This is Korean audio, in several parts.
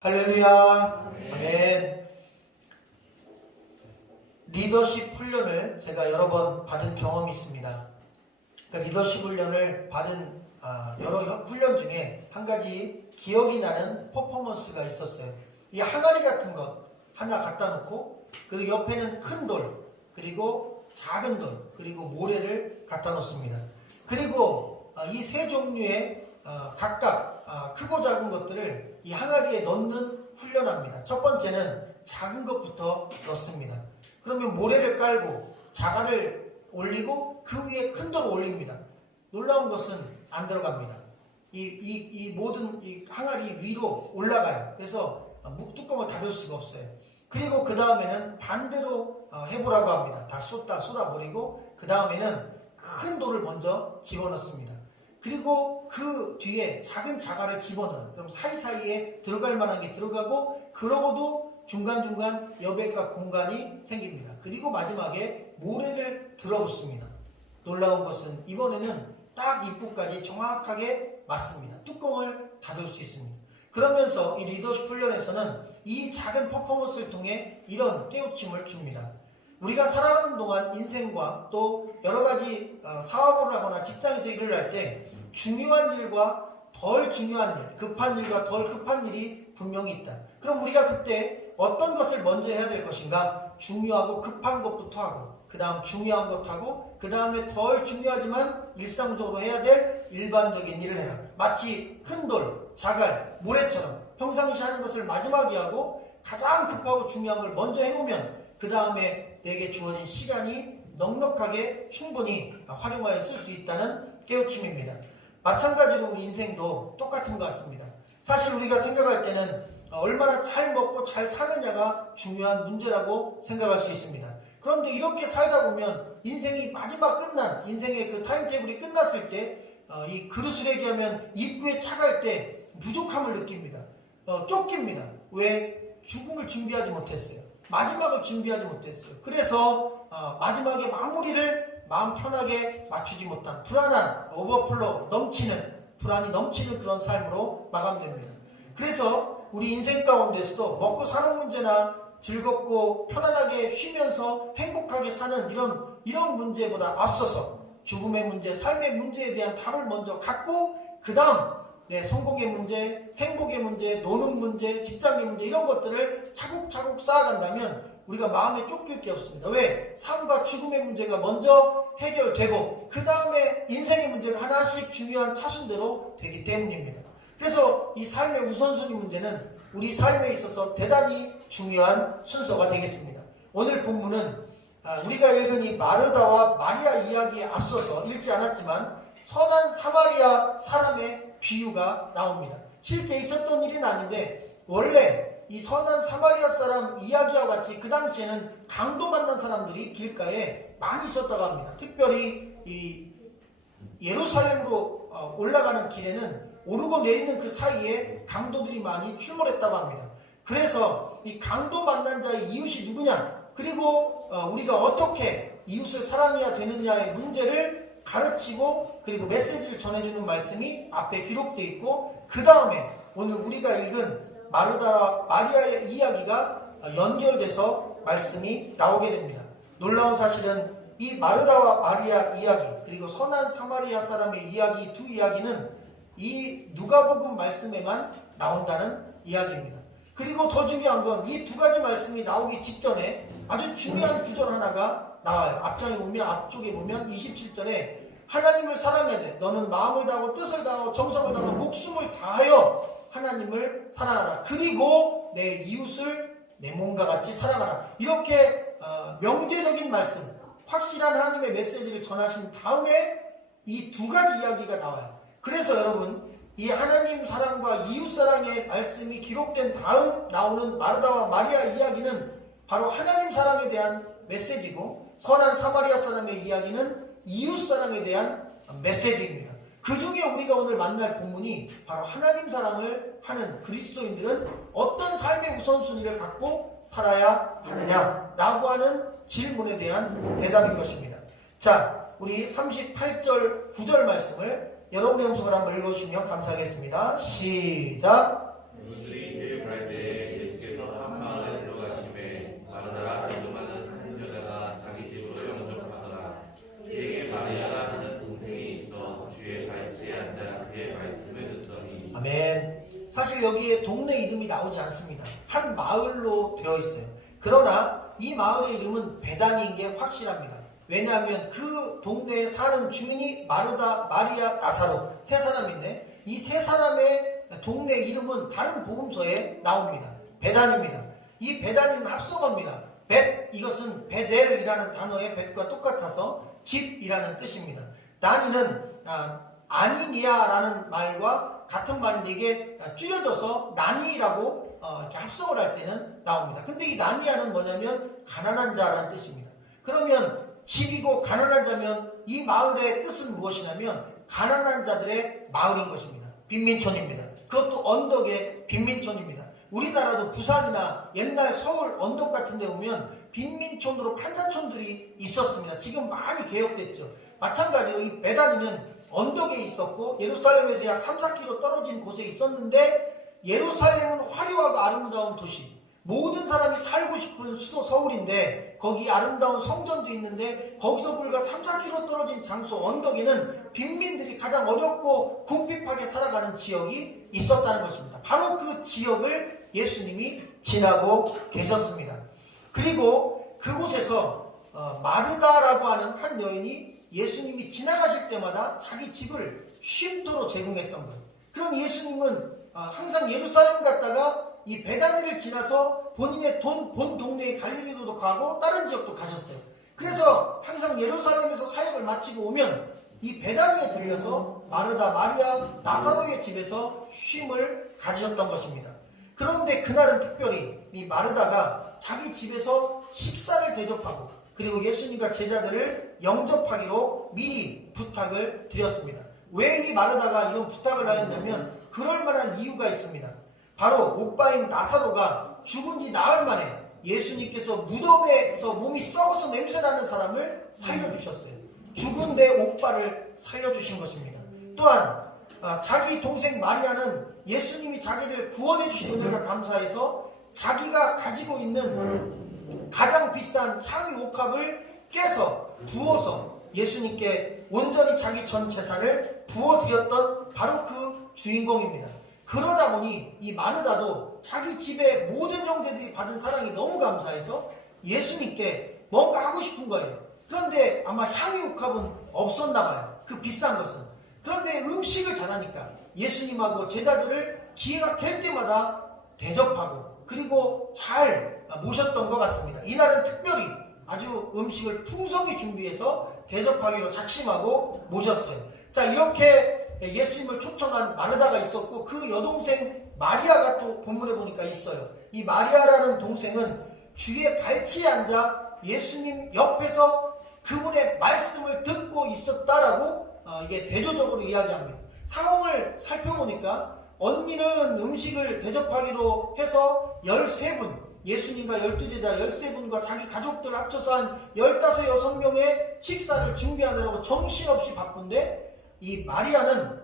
할렐루야. 아멘. 리더십 훈련을 제가 여러 번 받은 경험이 있습니다. 리더십 훈련을 받은 여러 훈련 중에 한 가지 기억이 나는 퍼포먼스가 있었어요. 이 항아리 같은 것 하나 갖다 놓고, 그리고 옆에는 큰 돌, 그리고 작은 돌, 그리고 모래를 갖다 놓습니다. 그리고 이 세 종류의 각각 크고 작은 것들을 이 항아리에 넣는 훈련합니다. 첫 번째는 작은 것부터 넣습니다. 그러면 모래를 깔고 자갈을 올리고 그 위에 큰 돌을 올립니다. 놀라운 것은 안 들어갑니다. 이 모든 이 항아리 위로 올라가요. 그래서 뚜껑을 닫을 수가 없어요. 그리고 그 다음에는 반대로 해보라고 합니다. 다 쏟아버리고 그 다음에는 큰 돌을 먼저 집어넣습니다. 그리고 그 뒤에 작은 자갈을 집어넣어요. 그럼 사이사이에 들어갈 만한 게 들어가고, 그러고도 중간중간 여백과 공간이 생깁니다. 그리고 마지막에 모래를 들어붙습니다. 놀라운 것은 이번에는 딱 입구까지 정확하게 맞습니다. 뚜껑을 닫을 수 있습니다. 그러면서 이 리더십 훈련에서는 이 작은 퍼포먼스를 통해 이런 깨우침을 줍니다. 우리가 살아가는 동안 인생과 또 여러 가지 사업을 하거나 직장에서 일을 할 때 중요한 일과 덜 중요한 일, 급한 일과 덜 급한 일이 분명히 있다. 그럼 우리가 그때 어떤 것을 먼저 해야 될 것인가? 중요하고 급한 것부터 하고, 그 다음 중요한 것 하고, 그 다음에 덜 중요하지만 일상적으로 해야 될 일반적인 일을 해라. 마치 큰 돌, 자갈, 모래처럼 평상시 하는 것을 마지막에 하고 가장 급하고 중요한 걸 먼저 해놓으면 그 다음에 내게 주어진 시간이 넉넉하게 충분히 활용하여 쓸 수 있다는 깨우침입니다. 마찬가지로 우리 인생도 똑같은 것 같습니다. 사실 우리가 생각할 때는 얼마나 잘 먹고 잘 사느냐가 중요한 문제라고 생각할 수 있습니다. 그런데 이렇게 살다 보면 인생이 마지막 끝난, 인생의 그 타임테이블이 끝났을 때 이 그릇을 얘기하면 입구에 차갈 때 부족함을 느낍니다. 쫓깁니다. 왜? 죽음을 준비하지 못했어요. 마지막을 준비하지 못했어요. 그래서 마지막에 마무리를 마음 편하게 맞추지 못한 불안한, 오버플로우, 불안이 넘치는 그런 삶으로 마감됩니다. 그래서 우리 인생 가운데서도 먹고 사는 문제나 즐겁고 편안하게 쉬면서 행복하게 사는 이런 문제보다 앞서서 죽음의 문제, 삶의 문제에 대한 답을 먼저 갖고, 그 다음 성공의 문제, 행복의 문제, 노는 문제, 직장의 문제, 이런 것들을 차곡차곡 쌓아간다면 우리가 마음에 쫓길 게 없습니다. 왜? 삶과 죽음의 문제가 먼저 해결되고 그 다음에 인생의 문제가 하나씩 중요한 차순대로 되기 때문입니다. 그래서 이 삶의 우선순위 문제는 우리 삶에 있어서 대단히 중요한 순서가 되겠습니다. 오늘 본문은 우리가 읽은 이 마르다와 마리아 이야기에 앞서서 읽지 않았지만 선한 사마리아 사람의 비유가 나옵니다. 실제 있었던 일은 아닌데, 원래 이 선한 사마리아 사람 이야기와 같이 그 당시에는 강도 만난 사람들이 길가에 많이 있었다고 합니다. 특별히 이 예루살렘으로 올라가는 길에는 오르고 내리는 그 사이에 강도들이 많이 출몰했다고 합니다. 그래서 이 강도 만난 자의 이웃이 누구냐, 그리고 우리가 어떻게 이웃을 사랑해야 되느냐의 문제를 가르치고 그리고 메시지를 전해주는 말씀이 앞에 기록되어 있고, 그 다음에 오늘 우리가 읽은 마르다와 마리아의 이야기가 연결돼서 말씀이 나오게 됩니다. 놀라운 사실은 이 마르다와 마리아 이야기, 그리고 선한 사마리아 사람의 이야기, 두 이야기는 이 누가복음 말씀에만 나온다는 이야기입니다. 그리고 더 중요한 건 이 두 가지 말씀이 나오기 직전에 아주 중요한 구절 하나가 나와요. 앞쪽에 보면 27절에 하나님을 사랑해야 돼. 너는 마음을 다하고 뜻을 다하고 정성을 다하고 목숨을 다하여 하나님을 사랑하라. 그리고 내 이웃을 내 몸과 같이 사랑하라. 이렇게 명제적인 말씀, 확실한 하나님의 메시지를 전하신 다음에 이 두 가지 이야기가 나와요. 그래서 여러분, 이 하나님 사랑과 이웃 사랑의 말씀이 기록된 다음 나오는 마르다와 마리아 이야기는 바로 하나님 사랑에 대한 메시지고, 선한 사마리아 사람의 이야기는 이웃 사랑에 대한 메시지입니다. 그 중에 우리가 오늘 만날 본문이 바로 하나님 사랑을 하는 그리스도인들은 어떤 삶의 우선순위를 갖고 살아야 하느냐라고 하는 질문에 대한 대답인 것입니다. 자, 우리 38절 9절 말씀을 여러분의 음성을 한번 읽어주시면 감사하겠습니다. 시작. 그들이 길을 갈 동네 이름이 나오지 않습니다. 한 마을로 되어 있어요. 그러나 이 마을의 이름은 베다니인 게 확실합니다. 왜냐하면 그 동네에 사는 주민이 마르다, 마리아, 나사로 세 사람인데 이 세 사람의 동네 이름은 다른 복음서에 나옵니다. 베단입니다. 이 베단이는 합성어입니다. 벳, 이것은 베델이라는 단어의 벳과 똑같아서 집이라는 뜻입니다. 다니는 아니니아라는 말과 같은 말인데 이게 줄여져서 나니라고 이렇게 합성을 할 때는 나옵니다. 근데 이 나니아는 뭐냐면 가난한 자라는 뜻입니다. 그러면 집이고 가난한 자면 이 마을의 뜻은 무엇이냐면 가난한 자들의 마을인 것입니다. 빈민촌입니다. 그것도 언덕의 빈민촌입니다. 우리나라도 부산이나 옛날 서울 언덕 같은 데 보면 빈민촌으로 판자촌들이 있었습니다. 지금 많이 개혁됐죠. 마찬가지로 이 베다니는 언덕에 있었고 예루살렘에서 약 3-4km 떨어진 곳에 있었는데 예루살렘은 화려하고 아름다운 도시, 모든 사람이 살고 싶은 수도 서울인데 거기 아름다운 성전도 있는데 거기서 불과 3-4km 떨어진 장소 언덕에는 빈민들이 가장 어렵고 궁핍하게 살아가는 지역이 있었다는 것입니다. 바로 그 지역을 예수님이 지나고 계셨습니다. 그리고 그곳에서 마르다라고 하는 한 여인이 예수님이 지나가실 때마다 자기 집을 쉼터로 제공했던 거예요. 그런 예수님은 항상 예루살렘 갔다가 이 베다니를 지나서 본인의 본 동네의 갈릴리도도 가고 다른 지역도 가셨어요. 그래서 항상 예루살렘에서 사역을 마치고 오면 이 베다니에 들려서 마르다, 마리아, 나사로의 집에서 쉼을 가지셨던 것입니다. 그런데 그날은 특별히 이 마르다가 자기 집에서 식사를 대접하고 그리고 예수님과 제자들을 영접하기로 미리 부탁을 드렸습니다. 왜 이 마르다가 이런 부탁을 하였냐면 그럴 만한 이유가 있습니다. 바로 오빠인 나사로가 죽은 지 나흘 만에 예수님께서 무덤에서 몸이 썩어서 냄새나는 사람을 살려주셨어요. 죽은 내 오빠를 살려주신 것입니다. 또한 자기 동생 마리아는 예수님이 자기를 구원해 주신 은혜가 감사해서 자기가 가지고 있는 가장 비싼 향유 옥합을 깨서 부어서 예수님께 온전히 자기 전 재산을 부어드렸던 바로 그 주인공입니다. 그러다 보니 이 마르다도 자기 집의 모든 형제들이 받은 사랑이 너무 감사해서 예수님께 뭔가 하고 싶은 거예요. 그런데 아마 향유 옥합은 없었나 봐요. 그 비싼 것은. 그런데 음식을 잘하니까 예수님하고 제자들을 기회가 될 때마다 대접하고 그리고 잘 모셨던 것 같습니다. 이날은 특별히 아주 음식을 풍성히 준비해서 대접하기로 작심하고 모셨어요. 자, 이렇게 예수님을 초청한 마르다가 있었고 그 여동생 마리아가 또 본문에 보니까 있어요. 이 마리아라는 동생은 주의 발치에 앉아 예수님 옆에서 그분의 말씀을 듣고 있었다라고 이게 대조적으로 이야기합니다. 상황을 살펴보니까 언니는 음식을 대접하기로 해서 13분, 예수님과 12제자 13분과 자기 가족들 합쳐서 한 15, 6명의 식사를 준비하느라고 정신없이 바쁜데 이 마리아는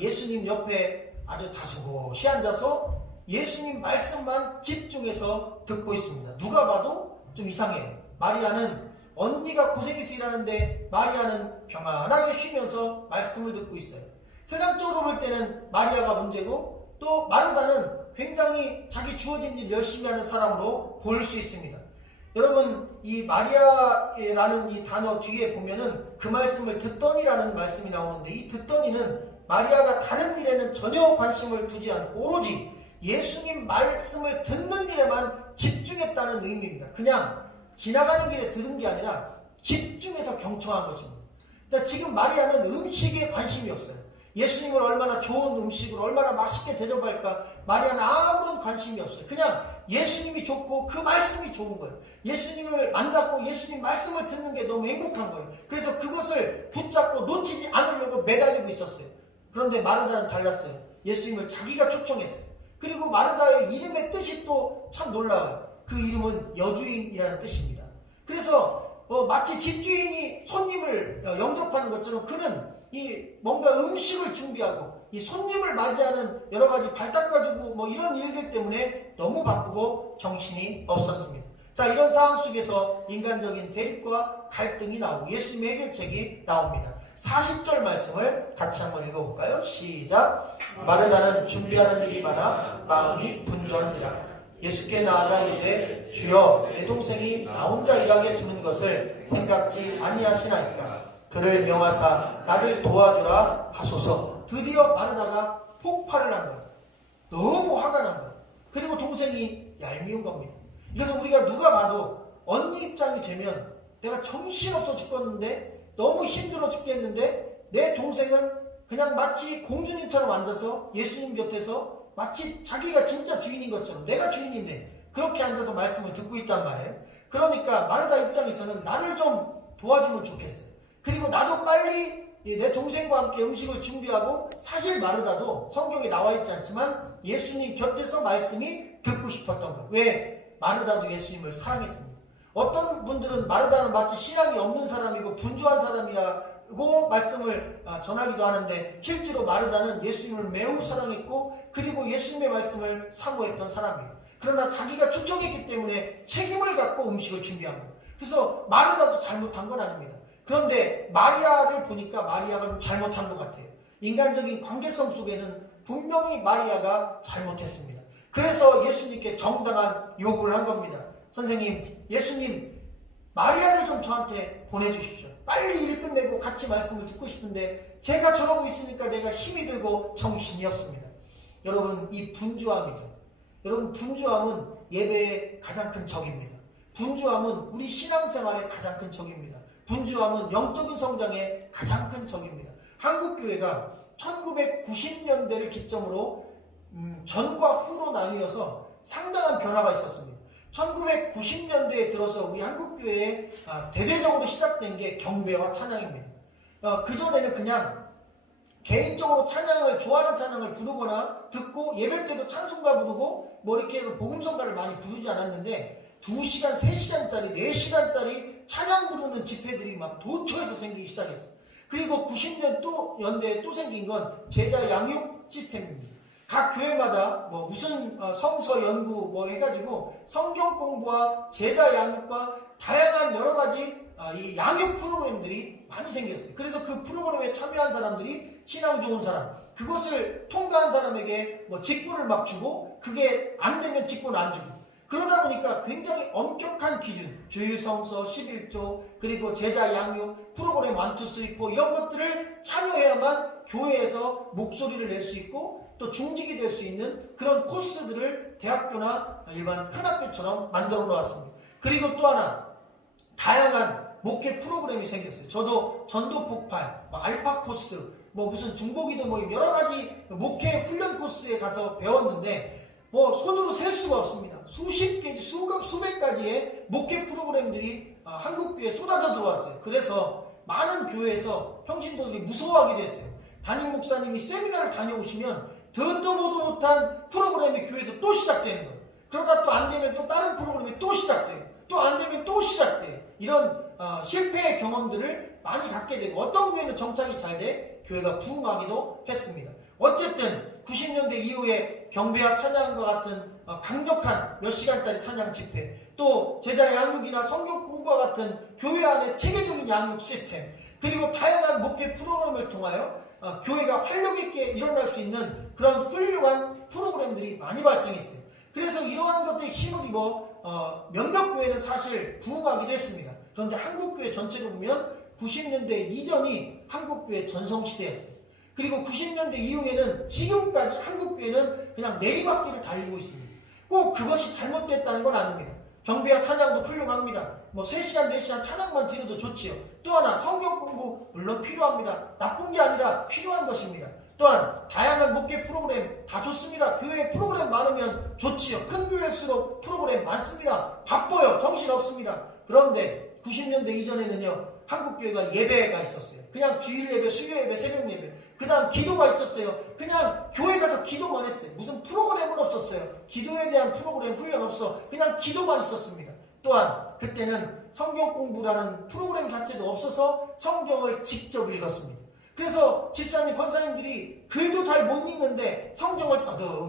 예수님 옆에 아주 다소곳이 앉아서 예수님 말씀만 집중해서 듣고 있습니다. 누가 봐도 좀 이상해요. 마리아는 언니가 고생해서 일하는데 마리아는 평안하게 쉬면서 말씀을 듣고 있어요. 세상적으로 볼 때는 마리아가 문제고 또 마르다는 굉장히 자기 주어진 일 열심히 하는 사람으로 보일 수 있습니다. 여러분, 이 마리아라는 이 단어 뒤에 보면은 그 말씀을 듣더니라는 말씀이 나오는데 이 듣더니는 마리아가 다른 일에는 전혀 관심을 두지 않고 오로지 예수님 말씀을 듣는 일에만 집중했다는 의미입니다. 그냥 지나가는 길에 들은 게 아니라 집중해서 경청한 것입니다. 자, 지금 마리아는 음식에 관심이 없어요. 예수님을 얼마나 좋은 음식으로 얼마나 맛있게 대접할까 마리아는 아무런 관심이 없어요. 그냥 예수님이 좋고 그 말씀이 좋은 거예요. 예수님을 만나고 예수님 말씀을 듣는 게 너무 행복한 거예요. 그래서 그것을 붙잡고 놓치지 않으려고 매달리고 있었어요. 그런데 마르다는 달랐어요. 예수님을 자기가 초청했어요. 그리고 마르다의 이름의 뜻이 또 참 놀라워요. 그 이름은 여주인이라는 뜻입니다. 그래서 마치 집주인이 손님을 영접하는 것처럼 그는 이 뭔가 음식을 준비하고 이 손님을 맞이하는 여러 가지 발 닦아주고 뭐 이런 일들 때문에 너무 바쁘고 정신이 없었습니다. 자, 이런 상황 속에서 인간적인 대립과 갈등이 나오고 예수님의 해결책이 나옵니다. 40절 말씀을 같이 한번 읽어볼까요? 시작. 마르다는 준비하는 일이 많아 마음이 분주한지라. 예수께 나아가 이르되 주여 내 동생이 나 혼자 일하게 두는 것을 생각지 아니하시나이까. 그를 명하사 나를 도와주라 하소서. 드디어 마르다가 폭발을 한 거야. 너무 화가 난 거야. 그리고 동생이 얄미운 겁니다. 그래서 우리가 누가 봐도 언니 입장이 되면 내가 정신없어 죽겠는데, 너무 힘들어 죽겠는데, 내 동생은 그냥 마치 공주님처럼 앉아서 예수님 곁에서 마치 자기가 진짜 주인인 것처럼, 내가 주인인데 그렇게 앉아서 말씀을 듣고 있단 말이에요. 그러니까 마르다 입장에서는 나를 좀 도와주면 좋겠어요. 그리고 나도 빨리 내 동생과 함께 음식을 준비하고, 사실 마르다도 성경에 나와 있지 않지만 예수님 곁에서 말씀이 듣고 싶었던 거예요. 왜? 마르다도 예수님을 사랑했습니다. 어떤 분들은 마르다는 마치 신앙이 없는 사람이고 분주한 사람이라고 말씀을 전하기도 하는데, 실제로 마르다는 예수님을 매우 사랑했고 그리고 예수님의 말씀을 사모했던 사람이에요. 그러나 자기가 초청했기 때문에 책임을 갖고 음식을 준비한 거예요. 그래서 마르다도 잘못한 건 아닙니다. 그런데 마리아를 보니까 마리아가 좀 잘못한 것 같아요. 인간적인 관계성 속에는 분명히 마리아가 잘못했습니다. 그래서 예수님께 정당한 요구를 한 겁니다. 선생님, 예수님, 마리아를 좀 저한테 보내주십시오. 빨리 일 끝내고 같이 말씀을 듣고 싶은데 제가 저러고 있으니까 내가 힘이 들고 정신이 없습니다. 여러분, 이 분주함이죠. 여러분, 분주함은 예배의 가장 큰 적입니다. 분주함은 우리 신앙생활의 가장 큰 적입니다. 분주함은 영적인 성장의 가장 큰 적입니다. 한국교회가 1990년대를 기점으로 전과 후로 나뉘어서 상당한 변화가 있었습니다. 1990년대에 들어서 우리 한국교회에 대대적으로 시작된 게 경배와 찬양입니다. 그전에는 그냥 개인적으로 찬양을, 좋아하는 찬양을 부르거나 듣고, 예배 때도 찬송가 부르고 뭐 이렇게 해서 복음성가를 많이 부르지 않았는데, 2시간, 3시간짜리, 4시간짜리 찬양 부르는 집회들이 막 도처에서 생기기 시작했어요. 그리고 90년대에 또 생긴 건 제자 양육 시스템입니다. 각 교회마다 뭐 무슨 성서 연구 뭐 해가지고 성경 공부와 제자 양육과 다양한 여러 가지 이 양육 프로그램들이 많이 생겼어요. 그래서 그 프로그램에 참여한 사람들이 신앙 좋은 사람, 그것을 통과한 사람에게 뭐 직분을 막 주고, 그게 안 되면 직분 안 주고, 그러다 보니까 굉장히 엄격한 기준, 주일성서, 11조, 그리고 제자 양육, 프로그램 1, 2, 3, 4 이런 것들을 참여해야만 교회에서 목소리를 낼 수 있고 또 중직이 될 수 있는 그런 코스들을 대학교나 일반 큰 학교처럼 만들어 놓았습니다. 그리고 또 하나, 다양한 목회 프로그램이 생겼어요. 저도 전도 폭발, 알파 코스, 뭐 무슨 중보기도 모임, 여러 가지 목회 훈련 코스에 가서 배웠는데 뭐 손으로 셀 수가 없습니다. 수십 개, 수백 가지의 목회 프로그램들이 한국교회에 쏟아져 들어왔어요. 그래서 많은 교회에서 평신도들이 무서워하게 됐어요. 담임 목사님이 세미나를 다녀오시면 듣도 보도 못한 프로그램이 교회에서 또 시작되는 거예요. 그러다 또 안 되면 또 다른 프로그램이 또 시작돼요. 또 안 되면 또 시작돼요. 이런 실패의 경험들을 많이 갖게 되고, 어떤 교회는 정착이 잘 돼 교회가 부흥하기도 했습니다. 어쨌든 90년대 이후에 경배와 찬양과 같은 강력한 몇 시간짜리 찬양 집회, 또 제자 양육이나 성경 공부와 같은 교회 안의 체계적인 양육 시스템, 그리고 다양한 목회 프로그램을 통하여 교회가 활력 있게 일어날 수 있는 그런 훌륭한 프로그램들이 많이 발생했어요. 그래서 이러한 것들이 힘을 입어 몇몇 교회는 사실 부흥하기도 했습니다. 그런데 한국교회 전체로 보면 90년대 이전이 한국교회 전성시대였어요. 그리고 90년대 이후에는 지금까지 한국교회는 그냥 내리막길을 달리고 있습니다. 꼭 그것이 잘못됐다는 건 아닙니다. 경배와 찬양도 훌륭합니다. 뭐 3시간, 4시간 찬양만 드려도 좋지요. 또 하나, 성경 공부 물론 필요합니다. 나쁜 게 아니라 필요한 것입니다. 또한 다양한 목회 프로그램 다 좋습니다. 교회에 프로그램 많으면 좋지요. 큰 교회일수록 프로그램 많습니다. 바빠요. 정신없습니다. 그런데 90년대 이전에는요, 한국교회가 예배가 있었어요. 그냥 주일 예배, 수요 예배, 새벽 예배. 그 다음 기도가 있었어요. 그냥 교회 가서 기도만 했어요. 무슨 프로그램은 없었어요. 기도에 대한 프로그램 훈련 없어. 그냥 기도만 있었습니다. 또한 그때는 성경 공부라는 프로그램 자체도 없어서 성경을 직접 읽었습니다. 그래서 집사님, 권사님들이 글도 잘 못 읽는데 성경을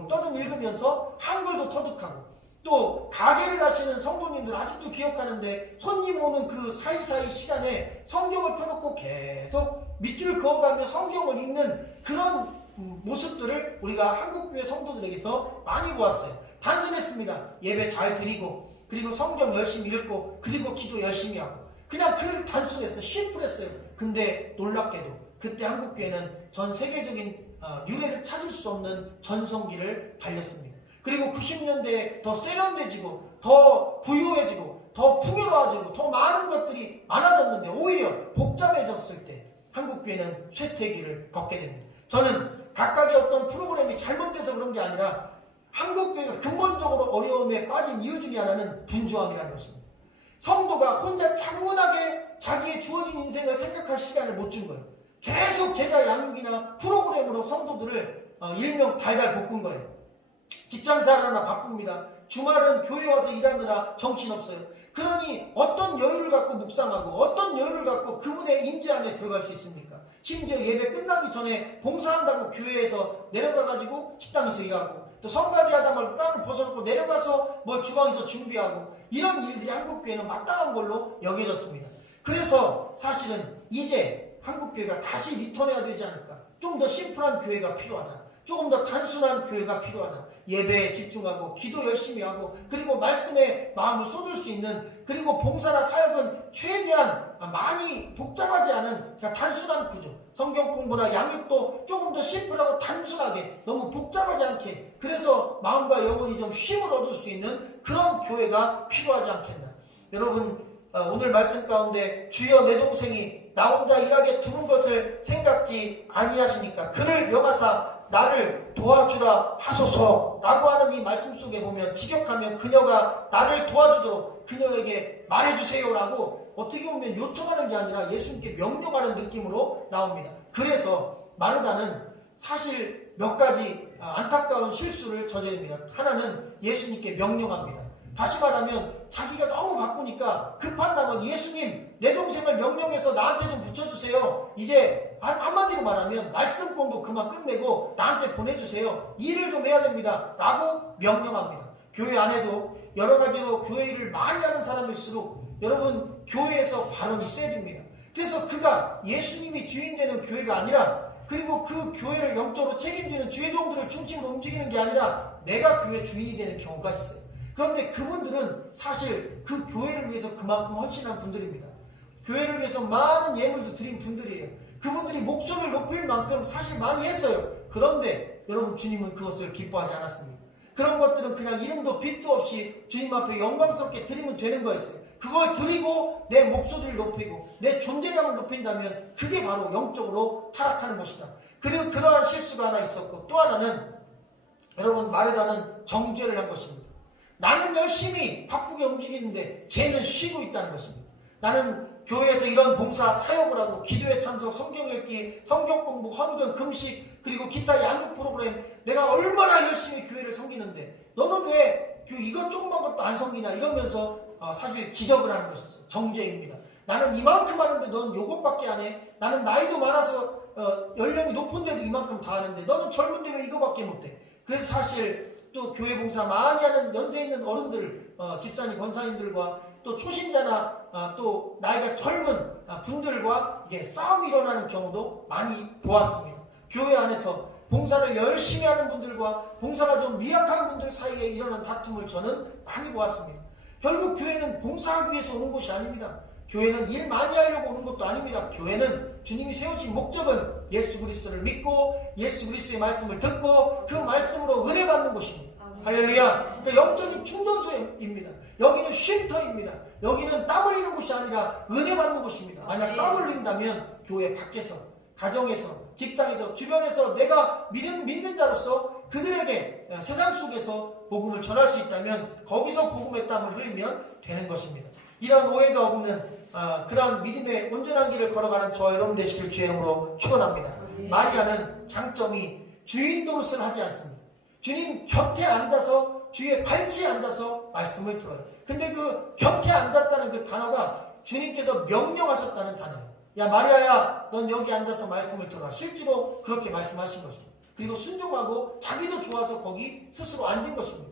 떠듬 읽으면서 한글도 터득하고, 또 가게를 하시는 성도님들 아직도 기억하는데, 손님 오는 그 사이사이 시간에 성경을 펴놓고 계속 밑줄 그어가며 성경을 읽는 그런 모습들을 우리가 한국교회 성도들에게서 많이 보았어요. 단순했습니다. 예배 잘 드리고, 그리고 성경 열심히 읽고, 그리고 기도 열심히 하고, 그냥 그 단순했어요. 심플했어요. 근데 놀랍게도 그때 한국교회는 전 세계적인 유래를 찾을 수 없는 전성기를 달렸습니다. 그리고 90년대에 더 세련돼지고, 더 부유해지고, 더 풍요로워지고, 더 많은 것들이 많아졌는데 오히려 복잡해졌을 때 한국교회는 쇠퇴기를 걷게 됩니다. 저는 각각의 어떤 프로그램이 잘못돼서 그런 게 아니라 한국교회가 근본적으로 어려움에 빠진 이유 중에 하나는 분주함이라는 것입니다. 성도가 혼자 차분하게 자기의 주어진 인생을 생각할 시간을 못 준 거예요. 계속 제자 양육이나 프로그램으로 성도들을 일명 달달 볶은 거예요. 직장생활 하나 바쁩니다. 주말은 교회 와서 일하느라 정신없어요. 그러니 어떤 여유를 갖고 묵상하고 어떤 여유를 갖고 그분의 임재 안에 들어갈 수 있습니까? 심지어 예배 끝나기 전에 봉사한다고 교회에서 내려가가지고 식당에서 일하고, 또 성가대 하다 말고 가운을 벗어놓고 내려가서 뭐 주방에서 준비하고, 이런 일들이 한국교회는 마땅한 걸로 여겨졌습니다. 그래서 사실은 이제 한국교회가 다시 리턴해야 되지 않을까. 좀 더 심플한 교회가 필요하다. 조금 더 단순한 교회가 필요하다. 예배에 집중하고 기도 열심히 하고, 그리고 말씀에 마음을 쏟을 수 있는, 그리고 봉사나 사역은 최대한 많이 복잡하지 않은 그냥 단순한 구조, 성경 공부나 양육도 조금 더 심플하고 단순하게, 너무 복잡하지 않게, 그래서 마음과 영혼이 좀 쉼을 얻을 수 있는 그런 교회가 필요하지 않겠나. 여러분, 오늘 말씀 가운데 주여 내 동생이 나 혼자 일하게 두는 것을 생각지 아니하시니까 그를 명하사 나를 도와주라 하소서라고 하는 이 말씀 속에 보면, 직역하면 그녀가 나를 도와주도록 그녀에게 말해주세요라고 어떻게 보면 요청하는 게 아니라 예수님께 명령하는 느낌으로 나옵니다. 그래서 마르다는 사실 몇 가지 안타까운 실수를 저지릅니다. 하나는 예수님께 명령합니다. 다시 말하면 자기가 너무 바쁘니까 급한 나머지 예수님 내 동생을 명령해서 나한테 좀 붙여주세요. 이제 한마디로 말하면 말씀 공부 그만 끝내고 나한테 보내주세요. 일을 좀 해야 됩니다 라고 명령합니다. 교회 안에도 여러 가지로 교회 일을 많이 하는 사람일수록 여러분 교회에서 발언이 세집니다. 그래서 그가 예수님이 주인 되는 교회가 아니라, 그리고 그 교회를 영적으로 책임지는 주의종들을 중심으로 움직이는 게 아니라 내가 교회 주인이 되는 경우가 있어요. 그런데 그분들은 사실 그 교회를 위해서 그만큼 헌신한 분들입니다. 교회를 위해서 많은 예물도 드린 분들이에요. 그분들이 목소리를 높일 만큼 사실 많이 했어요. 그런데 여러분, 주님은 그것을 기뻐하지 않았습니다. 그런 것들은 그냥 이름도 빛도 없이 주님 앞에 영광스럽게 드리면 되는 거였어요. 그걸 드리고 내 목소리를 높이고 내 존재감을 높인다면 그게 바로 영적으로 타락하는 것이다. 그리고 그러한 실수가 하나 있었고, 또 하나는 여러분, 마르다는 정죄를 한 것입니다. 나는 열심히 바쁘게 움직이는데 쟤는 쉬고 있다는 것입니다. 나는 교회에서 이런 봉사 사역을 하고 기도에 참석, 성경 읽기, 성경 공부, 헌금, 금식, 그리고 기타 양육 프로그램, 내가 얼마나 열심히 교회를 섬기는데 너는 왜 이것 조그만 것도 안 섬기냐 이러면서 사실 지적을 하는 것이죠. 정죄입니다. 나는 이만큼 하는데 너는 요것밖에 안 해. 나는 나이도 많아서 연령이 높은데도 이만큼 다 하는데 너는 젊은데 왜 이거밖에 못해. 그래서 사실 또 교회 봉사 많이 하는 연세 있는 어른들, 집사님, 권사님들과 또 초신자나 또 나이가 젊은 분들과 이게 싸움이 일어나는 경우도 많이 보았습니다. 교회 안에서 봉사를 열심히 하는 분들과 봉사가 좀 미약한 분들 사이에 일어난 다툼을 저는 많이 보았습니다. 결국 교회는 봉사하기 위해서 오는 곳이 아닙니다. 교회는 일 많이 하려고 오는 것도 아닙니다. 교회는 주님이 세우신 목적은 예수 그리스도를 믿고 예수 그리스도의 말씀을 듣고 그 말씀으로 은혜 받는 곳입니다. 할렐루야. 그러니까 영적인 충전소입니다. 여기는 쉼터입니다. 여기는 땀 흘리는 곳이 아니라 은혜 받는 곳입니다. 만약 땀 흘린다면 교회 밖에서, 가정에서, 직장에서, 주변에서 내가 믿는 자로서 그들에게 세상 속에서 복음을 전할 수 있다면 거기서 복음의 땀을 흘리면 되는 것입니다. 이러한 오해가 없는 그러한 믿음의 온전한 길을 걸어가는 저와 여러분 되시길 주의 이름으로 축원합니다. 마리아는 장점이 주인 노릇을 하지 않습니다. 주님 곁에 앉아서, 주의 발치에 앉아서 말씀을 들어요. 근데 그 곁에 앉았다는 그 단어가 주님께서 명령하셨다는 단어예요. 야 마리아야, 넌 여기 앉아서 말씀을 들어라. 실제로 그렇게 말씀하신 것입니다. 그리고 순종하고 자기도 좋아서 거기 스스로 앉은 것입니다.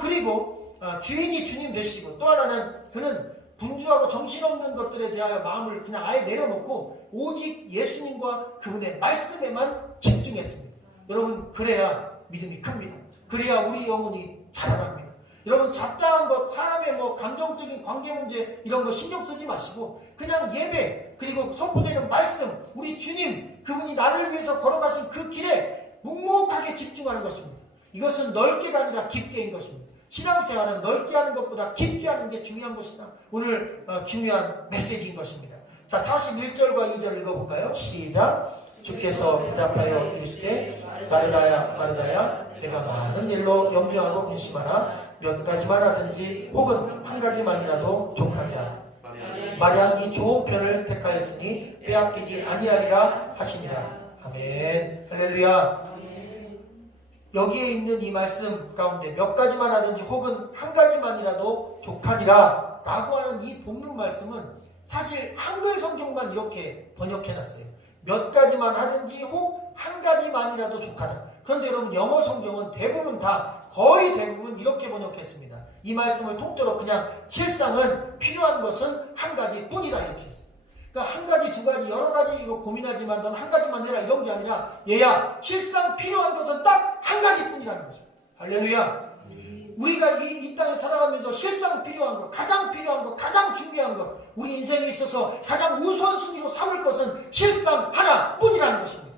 그리고 주인이 주님 되시고, 또 하나는 그는 분주하고 정신없는 것들에 대하여 마음을 그냥 아예 내려놓고 오직 예수님과 그분의 말씀에만 집중했습니다. 여러분 그래야 믿음이 큽니다. 그래야 우리 영혼이 자라납니다. 여러분 잡다한 것, 사람의 감정적인 관계 문제 이런 거 신경 쓰지 마시고 그냥 예배 그리고 선포되는 말씀, 우리 주님 그분이 나를 위해서 걸어가신 그 길에 묵묵하게 집중하는 것입니다. 이것은 넓게가 아니라 깊게인 것입니다. 신앙생활은 넓게 하는 것보다 깊게 하는 게 중요한 것이다. 오늘 중요한 메시지인 것입니다. 자, 41절과 2절 읽어볼까요? 시작. 주께서 대답하여 이르시되 마르다야 마르다야 내가 많은 일로 염려하고 근심하나 몇 가지만 하든지 혹은 한 가지만이라도 족하니라. 마리아는 이 좋은 편을 택하였으니 빼앗기지 아니하리라 하시니라. 아멘. 할렐루야. 여기에 있는 이 말씀 가운데 몇 가지만 하든지 혹은 한 가지만이라도 족하니라 라고 하는 이 본문 말씀은 사실 한글 성경만 이렇게 번역해놨어요. 몇 가지만 하든지 혹 한 가지만이라도 족하다. 그런데 여러분 영어 성경은 대부분 거의 대부분 이렇게 번역했습니다. 이 말씀을 통째로 그냥 실상은 필요한 것은 한 가지뿐이다 이렇게 했어요. 그러니까 한 가지 두 가지 여러 가지로 고민하지만 넌 한 가지만 해라 이런 게 아니라 얘야 실상 필요한 것은 딱 한 가지뿐이라는 거죠. 할렐루야. 우리가 이 땅에 살아가면서 실상 필요한 것, 가장 필요한 것, 가장 중요한 것, 우리 인생에 있어서 가장 우선순위로 삼을 것은 실상 하나뿐이라는 것입니다.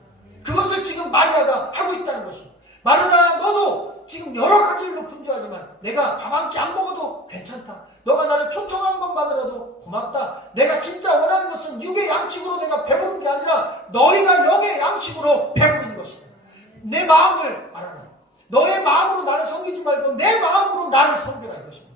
그것을 지금 마리아가 하고 있다는 것입니다. 마르다 너도 지금 여러 가지 일로 분주하지만 내가 밥 한 끼 안 먹어도 괜찮다. 너가 나를 초청한 것만으로도 고맙다. 내가 진짜 원하는 것은 육의 양식으로 내가 배부른 게 아니라 너희가 영의 양식으로 배부른 것이다. 내 마음을 알아라. 너의 마음으로 나를 섬기지 말고 내 마음으로 나를 섬겨라 이것입니다.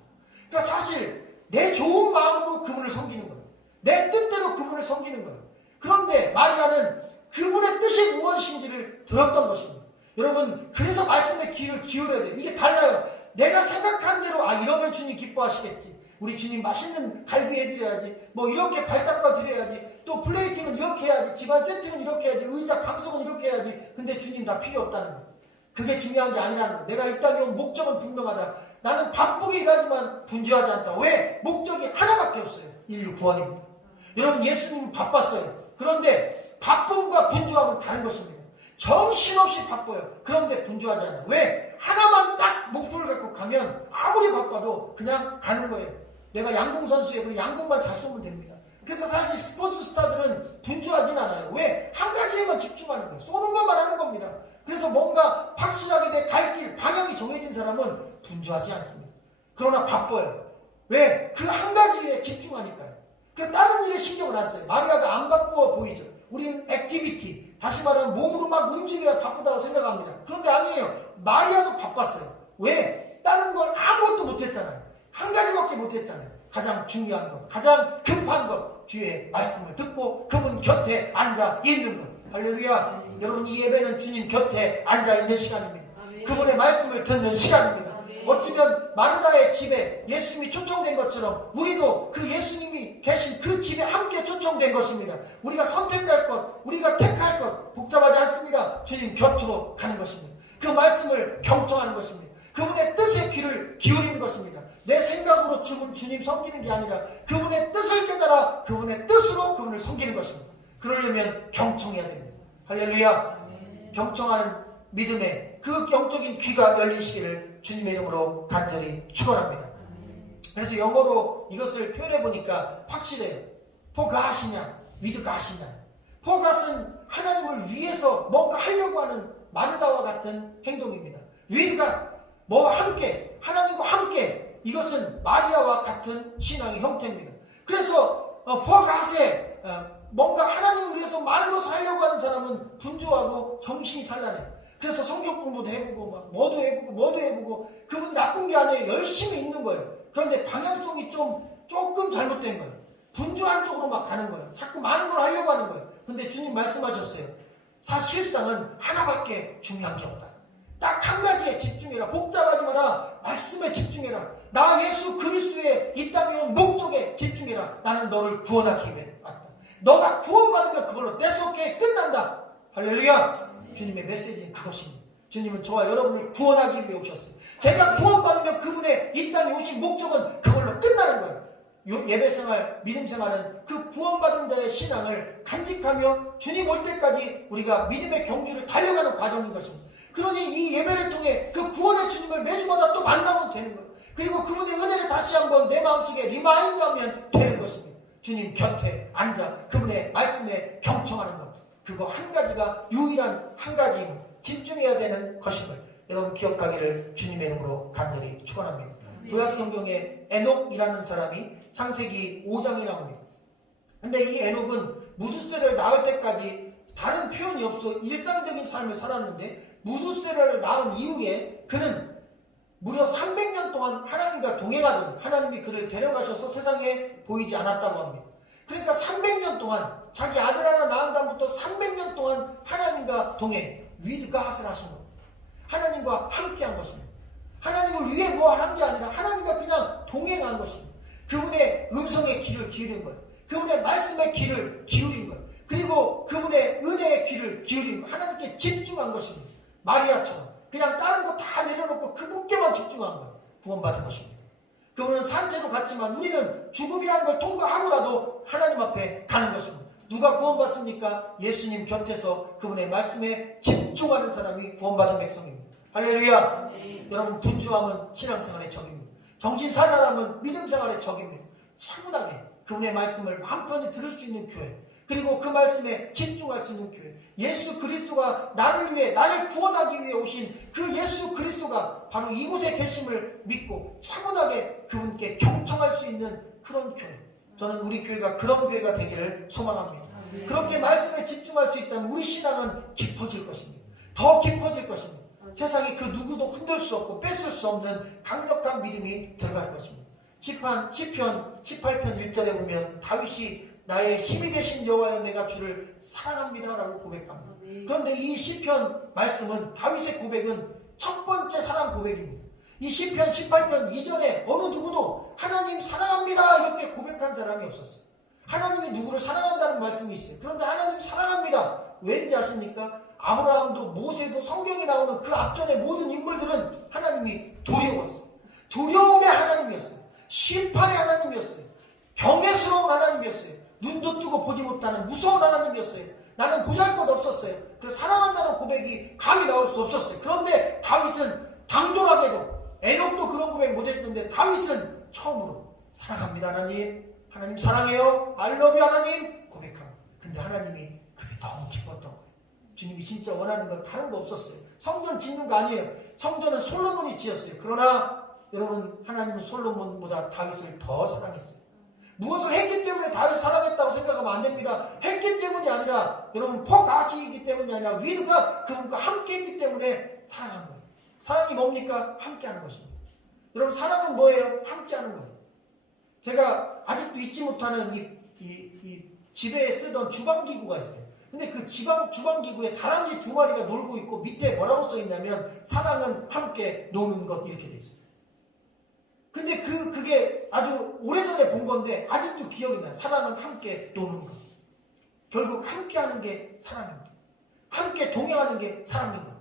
그러니까 사실 내 좋은 마음으로 그분을 섬기는 거예요. 내 뜻대로 그분을 섬기는 거예요. 그런데 마리아는 그분의 뜻이 무엇인지를 들었던 것입니다. 여러분 그래서 말씀에 귀를 기울여야 돼요. 이게 달라요. 내가 생각한 대로 이러면 주님 기뻐하시겠지. 우리 주님 맛있는 갈비 해드려야지. 이렇게 발닦아 드려야지. 또 플레이팅은 이렇게 해야지. 집안 세팅은 이렇게 해야지. 의자 방석은 이렇게 해야지. 근데 주님 다 필요 없다는 거예요. 그게 중요한 게 아니라는 거예요. 내가 이 땅에 온 목적은 분명하다. 나는 바쁘게 일하지만 분주하지 않다. 왜? 목적이 하나밖에 없어요. 인류 구원입니다. 여러분 예수님은 바빴어요. 그런데 바쁨과 분주함은 다른 것입니다. 정신없이 바빠요. 그런데 분주하지 않아요. 왜? 하나만 딱 목표를 갖고 가면 아무리 바빠도 그냥 가는 거예요. 내가 양궁 선수예요. 그럼 양궁만 잘 쏘면 됩니다. 그래서 사실 스포츠 스타들은 분주하진 않아요. 왜? 한 가지에만 집중하는 거예요. 쏘는 것만 하는 겁니다. 그래서 뭔가 확실하게 내 갈 길, 방향이 정해진 사람은 분주하지 않습니다. 그러나 바빠요. 왜? 그 한 가지에 집중하니까요. 그래서 다른 일에 신경을 안 써요. 마리아가 안 바빠 보이죠. 우리는 액티비티, 다시 말하면 몸으로 막 움직여야 바쁘다고 생각합니다. 그런데 아니에요. 마리아도 바빴어요. 왜? 다른 걸 아무것도 못했잖아요. 한 가지밖에 못했잖아요. 가장 중요한 것, 가장 급한 것, 주의 말씀을 듣고 그분 곁에 앉아 있는 것. 할렐루야. 여러분 이 예배는 주님 곁에 앉아 있는 시간입니다. 그분의 말씀을 듣는 시간입니다. 어쩌면 마르다의 집에 예수님이 초청된 것처럼 우리도 그 예수님이 계신 그 집에 함께 초청된 것입니다. 우리가 선택할 것, 우리가 택할 것 복잡하지 않습니다. 주님 곁으로 가는 것입니다. 그 말씀을 경청하는 것입니다. 그분의 뜻에 귀를 기울이는 것입니다. 내 생각으로 주님 섬기는 게 아니라 그분의 뜻을 깨달아 그분의 뜻으로 그분을 섬기는 것입니다. 그러려면 경청해야 됩니다. 할렐루야. 경청하는 믿음에 그 영적인 귀가 열리시기를 주님의 이름으로 간절히 축원합니다. 그래서 영어로 이것을 표현해 보니까 확실해요. For God이냐, with God이냐. For God은 하나님을 위해서 뭔가 하려고 하는 마르다와 같은 행동입니다. with God, 함께, 하나님과 함께. 이것은 마리아와 같은 신앙의 형태입니다. 그래서 For God에 뭔가 하나님을 위해서 많은 것을 하려고 하는 사람은 분주하고 정신이 산란해요. 그래서 성경 공부도 해보고 뭐도 해보고 그분 나쁜 게 아니에요. 열심히 읽는 거예요. 그런데 방향성이 조금 잘못된 거예요. 분주한 쪽으로 막 가는 거예요. 자꾸 많은 걸 하려고 하는 거예요. 근데 주님 말씀하셨어요. 사실상은 하나밖에 중요한 게 없다. 딱 한 가지에 집중해라. 복잡하지 마라. 말씀에 집중해라. 나 예수 그리스도의 이 땅에 온 목적에 집중해라. 나는 너를 구원하기 위해 왔다. 너가 구원받으면 그걸로 떼쏟게 끝난다. 할렐루야. 주님의 메시지는 그것입니다. 주님은 저와 여러분을 구원하기 위해 오셨어요. 제가 구원받으면 그분의 이 땅에 오신 목적은 그걸로 끝나는 거예요. 예배생활, 믿음생활은 그 구원받은 자의 신앙을 간직하며 주님 올 때까지 우리가 믿음의 경주를 달려가는 과정인 것입니다. 그러니 이 예배를 통해 그 구원의 주님을 매주마다 또 만나면 되는 거예요. 그리고 그분의 은혜를 다시 한번 내 마음속에 리마인드하면 되는 것입니다. 주님 곁에 앉아 그분의 말씀에 경청하는 것, 그거 한 가지가 유일한 한 가지임을 집중해야 되는 것임을 여러분 기억하기를 주님의 이름으로 간절히 축원합니다. 구약 성경에 에녹이라는 사람이 창세기 5장에 나옵니다. 근데 이 에녹은 무두세를 낳을 때까지 다른 표현이 없어 일상적인 삶을 살았는데 무두세를 낳은 이후에 그는 무려 300년 동안 하나님과 동행하던, 하나님이 그를 데려가셔서 세상에 보이지 않았다고 합니다. 그러니까 300년 동안 자기 아들 하나 낳은 다음부터 300년 동안 하나님과 동행, with God을 하신 겁니다. 하나님과 함께한 것입니다. 하나님을 위해 한 게 아니라 하나님과 그냥 동행한 것입니다. 그분의 음성의 귀를 기울인 거예요. 그분의 말씀의 귀를 기울인 거예요. 그리고 그분의 은혜의 귀를 기울인 거예요. 하나님께 집중한 것입니다. 마리아처럼 그냥 다른 거 다 내려놓고 그분께만 집중한 거예요. 구원받은 것입니다. 그분은 산채로 갔지만 우리는 죽음이라는 걸 통과하고라도 하나님 앞에 가는 것입니다. 누가 구원받습니까? 예수님 곁에서 그분의 말씀에 집중하는 사람이 구원받은 백성입니다. 할렐루야. 여러분 분주함은 신앙생활의 적입니다. 정신산란함은 믿음생활의 적입니다. 차분하게 그분의 말씀을 한편에 들을 수 있는 교회, 그리고 그 말씀에 집중할 수 있는 교회, 예수 그리스도가 나를 위해, 나를 구원하기 위해 오신 그 예수 그리스도가 바로 이곳에 계심을 믿고 차분하게 그분께 경청할 수 있는 그런 교회, 저는 우리 교회가 그런 교회가 되기를 소망합니다. 그렇게 말씀에 집중할 수 있다면 우리 신앙은 깊어질 것입니다. 더 깊어질 것입니다. 세상이 그 누구도 흔들 수 없고 뺏을 수 없는 강력한 믿음이 들어갈 것입니다. 시편 18편 1절에 보면 다윗이 나의 힘이 되신 여호와여 내가 주를 사랑합니다 라고 고백합니다. 그런데 이 시편 말씀은, 다윗의 고백은 첫 번째 사랑 고백입니다. 이 시편 18편 이전에 어느 누구도 하나님 사랑합니다 이렇게 고백한 사람이 없었어요. 하나님이 누구를 사랑한다는 말씀이 있어요. 그런데 하나님 사랑합니다 왠지 아십니까? 아브라함도 모세도 성경에 나오는 그 앞전의 모든 인물들은 하나님이 두려웠어요. 두려움의 하나님이었어요. 심판의 하나님이었어요. 경외스러운 하나님이었어요. 눈도 뜨고 보지 못하는 무서운 하나님이었어요. 나는 보잘것 없었어요. 그래서 사랑한다는 고백이 감히 나올 수 없었어요. 그런데 다윗은 당돌하게도, 에녹도 그런 고백 못했는데 다윗은 처음으로 사랑합니다 하나님, 하나님 사랑해요, I love you 하나님 고백합니다. 근데 하나님이 그게 너무 기뻤던 거예요. 주님이 진짜 원하는 건 다른 거 없었어요. 성전 짓는 거 아니에요. 성전은 솔로몬이 지었어요. 그러나 여러분 하나님은 솔로몬보다 다윗을 더 사랑했어요. 무엇을 했기 때문에 다윗을 사랑했다고 생각하면 안 됩니다. 했기 때문이 아니라 여러분 포가시이기 때문이 아니라 위드가 그분과 함께 했기 때문에 사랑한 거예요. 사랑이 뭡니까? 함께하는 것입니다. 여러분 사랑은 뭐예요? 함께하는 거예요. 제가 아직도 잊지 못하는 이 집에 쓰던 주방기구가 있어요. 근데 그 주방기구에 다람쥐 2마리가 놀고 있고 밑에 뭐라고 써있냐면 사랑은 함께 노는 것 이렇게 돼 있어요. 근데 그게 아주 오래전에 본 건데 아직도 기억이 나요. 사랑은 함께 노는 것. 결국 함께 하는 게 사랑입니다. 함께 동행하는 게 사랑인 거예요.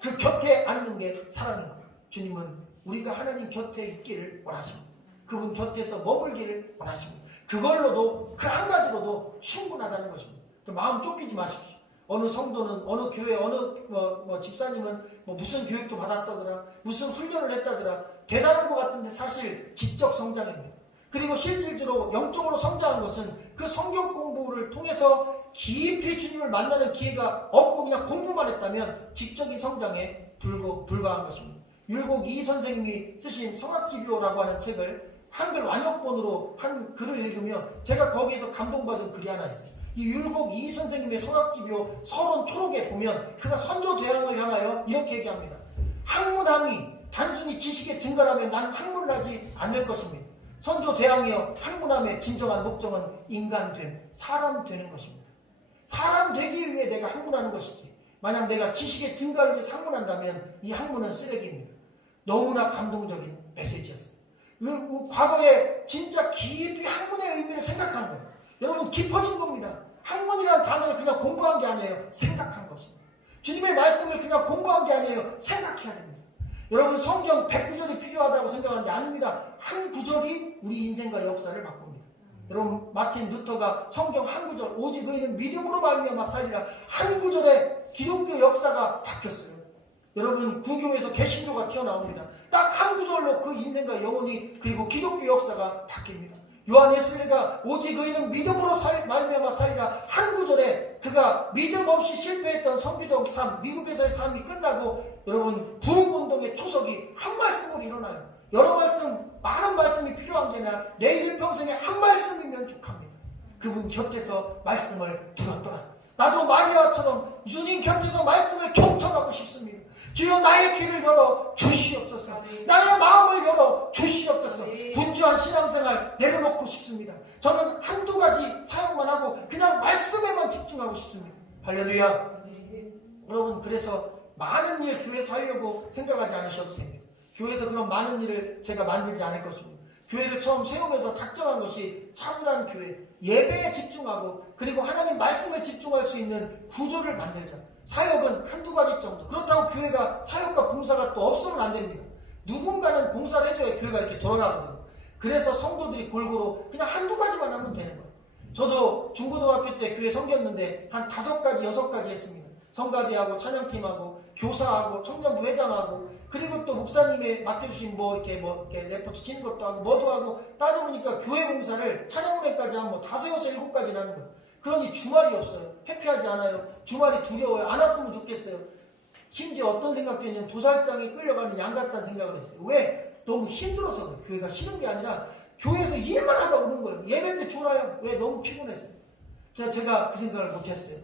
그 곁에 앉는 게 사랑인 거예요. 주님은 우리가 하나님 곁에 있기를 원하십니다. 그분 곁에서 머물기를 원하십니다. 그걸로도 그 한 가지로도 충분하다는 것입니다. 그 마음 쫓기지 마십시오. 어느 성도는, 어느 교회, 어느 집사님은 무슨 교육도 받았다더라, 무슨 훈련을 했다더라, 대단한 것 같은데 사실 지적 성장입니다. 그리고 실질적으로 영적으로 성장한 것은 그 성경 공부를 통해서 깊이 주님을 만나는 기회가 없고 그냥 공부만 했다면 지적인 성장에 불과한 것입니다. 율곡 이 선생님이 쓰신 성악지교라고 하는 책을 한글 완역본으로 한 글을 읽으며 제가 거기에서 감동받은 글이 하나 있어요. 이 율곡 이 선생님의 성악지교 서론 초록에 보면 그가 선조대왕을 향하여 이렇게 얘기합니다. 학문함이 단순히 지식의 증가라면 나는 학문을 하지 않을 것입니다. 선조대왕이여, 학문함의 진정한 목적은 인간됨, 사람 되는 것입니다. 사람 되기 위해 내가 학문하는 것이지, 만약 내가 지식의 증가를 위해 학문한다면 이 학문은 쓰레기입니다. 너무나 감동적인 메시지였어요. 과거에 진짜 깊이 학문의 의미를 생각한 거예요. 여러분 깊어진 겁니다. 학문이라는 단어를 그냥 공부한 게 아니에요. 생각한 것입니다. 주님의 말씀을 그냥 공부한 게 아니에요. 생각해야 됩니다. 여러분 성경 100구절이 필요하다고 생각하는데 아닙니다. 한 구절이 우리 인생과 역사를 바꿉니다. 여러분 마틴 루터가 성경 한 구절 오직 의인은 믿음으로 말미암아 살리라 한 구절에 기독교 역사가 바뀌었어요. 여러분 구교에서 개신교가 튀어나옵니다. 딱 한 구절로 그 인생과 영혼이 그리고 기독교 역사가 바뀝니다. 요한 웨슬리가 오직 의인은 믿음으로 말미암아 살리라 한 구절에 그가 믿음 없이 실패했던 선교적 삶, 미국에서의 삶이 끝나고 여러분 부흥운동의 초석이 한 말씀으로 일어나요. 여러 말씀, 많은 말씀이 필요한 게 아니라 내 일평생에 한 말씀이면 족합니다. 그분 곁에서 말씀을 들었더라. 나도 마리아처럼 주님 곁에서 말씀을 경청하고 싶습니다. 주여 나의 귀를 열어 주시옵소서. 나의 마음을 열어 주시옵소서. 분주한 신앙생활 내려놓고 싶습니다. 저는 한두 가지 사용만 하고 그냥 말씀에만 집중하고 싶습니다. 할렐루야. 여러분 그래서 많은 일 교회에서 하려고 생각하지 않으셔도 됩니다. 교회에서 그런 많은 일을 제가 만들지 않을 것입니다. 교회를 처음 세우면서 작정한 것이 차분한 교회, 예배에 집중하고 그리고 하나님 말씀에 집중할 수 있는 구조를 만들자. 사역은 한두 가지 정도. 그렇다고 교회가 사역과 봉사가 또 없으면 안 됩니다. 누군가는 봉사를 해줘야 교회가 이렇게 돌아가거든요. 그래서 성도들이 골고루 그냥 한두 가지만 하면 되는 거예요. 저도 중고등학교 때 교회 섬겼는데 한 5가지, 6가지 했습니다. 성가대하고 찬양팀하고 교사하고 청년부 회장하고 그리고 또 목사님의 맡겨주신 이렇게 레포트 치는 것도 하고 뭐도 하고 따져보니까 교회 봉사를 찬양훈회까지 하면 5, 6, 7가지는 하는 거예요. 그러니 주말이 없어요. 회피하지 않아요. 주말이 두려워요. 안 왔으면 좋겠어요. 심지어 어떤 생각도 있냐면 도살장에 끌려가는 양 같다는 생각을 했어요. 왜? 너무 힘들어서 그래요. 교회가 싫은 게 아니라 교회에서 일만 하다 오는 거예요. 예배 때 졸아요. 왜? 너무 피곤해서요. 그래서 제가 그 생각을 못했어요.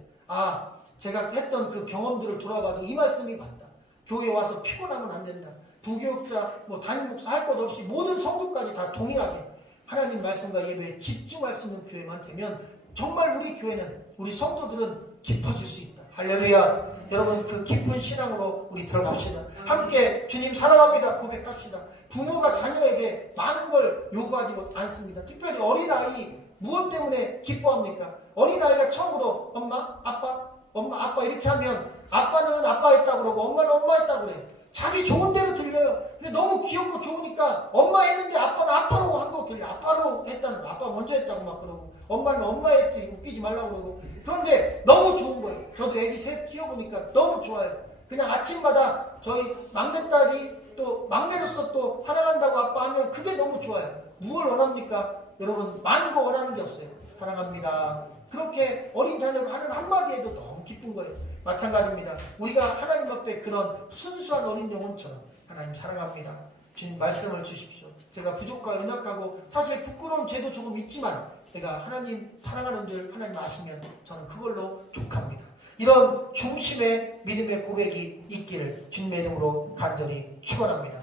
제가 했던 그 경험들을 돌아봐도 이 말씀이 맞다. 교회에 와서 피곤하면 안 된다. 부교육자, 담임 목사 할 것 없이 모든 성도까지 다 동일하게 하나님 말씀과 예배에 집중할 수 있는 교회만 되면 정말 우리 교회는, 우리 성도들은 깊어질 수 있다. 할렐루야. 여러분 그 깊은 신앙으로 우리 들어갑시다. 함께 주님 사랑합니다 고백합시다. 부모가 자녀에게 많은 걸 요구하지 않습니다. 특별히 어린아이 무엇 때문에 기뻐합니까? 어린아이가 처음으로 엄마 아빠 이렇게 하면 아빠는 아빠 했다고 그러고 엄마는 엄마 했다고 그래요. 자기 좋은 대로 들려요. 근데 너무 귀엽고 좋으니까 엄마 했는데 아빠는 아빠라고 한 거 들려. 아빠로 했다는 거. 아빠 먼저 했다고 막 그러고 엄마는 엄마 했지 웃기지 말라고 그러고. 그런데 너무 좋은 거예요. 저도 애기 셋 키워보니까 너무 좋아요. 그냥 아침마다 저희 막내딸이 또 막내로서 또 사랑한다고 아빠 하면 그게 너무 좋아요. 무엇을 원합니까? 여러분 많은 거 원하는 게 없어요. 사랑합니다. 그렇게 어린 자녀가 하는 한마디에도 너무 기쁜 거예요. 마찬가지입니다. 우리가 하나님 앞에 그런 순수한 어린 영혼처럼 하나님 사랑합니다. 주님 말씀을 주십시오. 제가 부족하고 연약하고 사실 부끄러운 죄도 조금 있지만 내가 하나님 사랑하는 줄 하나님 아시면 저는 그걸로 족합니다. 이런 중심의 믿음의 고백이 있기를 주님의 이름으로 간절히 축원합니다.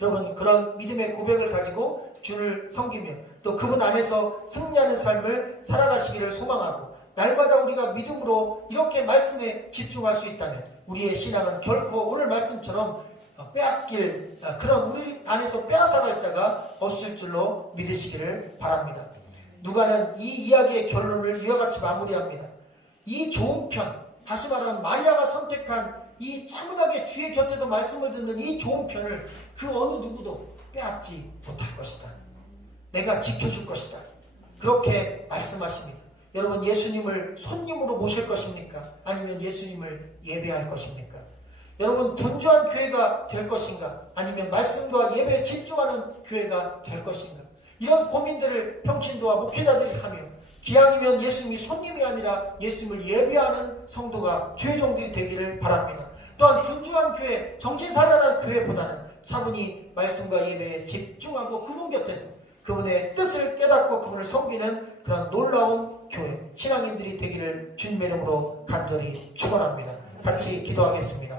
여러분 그런 믿음의 고백을 가지고 주를 섬기며 또 그분 안에서 승리하는 삶을 살아가시기를 소망하고 날마다 우리가 믿음으로 이렇게 말씀에 집중할 수 있다면 우리의 신앙은 결코 오늘 말씀처럼 빼앗길 그런 우리 안에서 빼앗아갈 자가 없을 줄로 믿으시기를 바랍니다. 누가는 이 이야기의 결론을 이와 같이 마무리합니다. 이 좋은 편, 다시 말하면 마리아가 선택한 이 차분하게 주의 곁에서 말씀을 듣는 이 좋은 편을 그 어느 누구도 빼앗지 못할 것이다. 내가 지켜줄 것이다. 그렇게 말씀하십니다. 여러분 예수님을 손님으로 모실 것입니까? 아니면 예수님을 예배할 것입니까? 여러분 분주한 교회가 될 것인가? 아니면 말씀과 예배에 집중하는 교회가 될 것인가? 이런 고민들을 평신도와 목회자들이 하며 기왕이면 예수님이 손님이 아니라 예수님을 예배하는 성도가 주의 종들이 되기를 바랍니다. 또한 분주한 교회, 정신사련한 교회보다는 차분히 말씀과 예배에 집중하고 그분 곁에서 그분의 뜻을 깨닫고 그분을 섬기는 그런 놀라운 교회, 신앙인들이 되기를 주님의 이름으로 간절히 축원합니다. 같이 기도하겠습니다.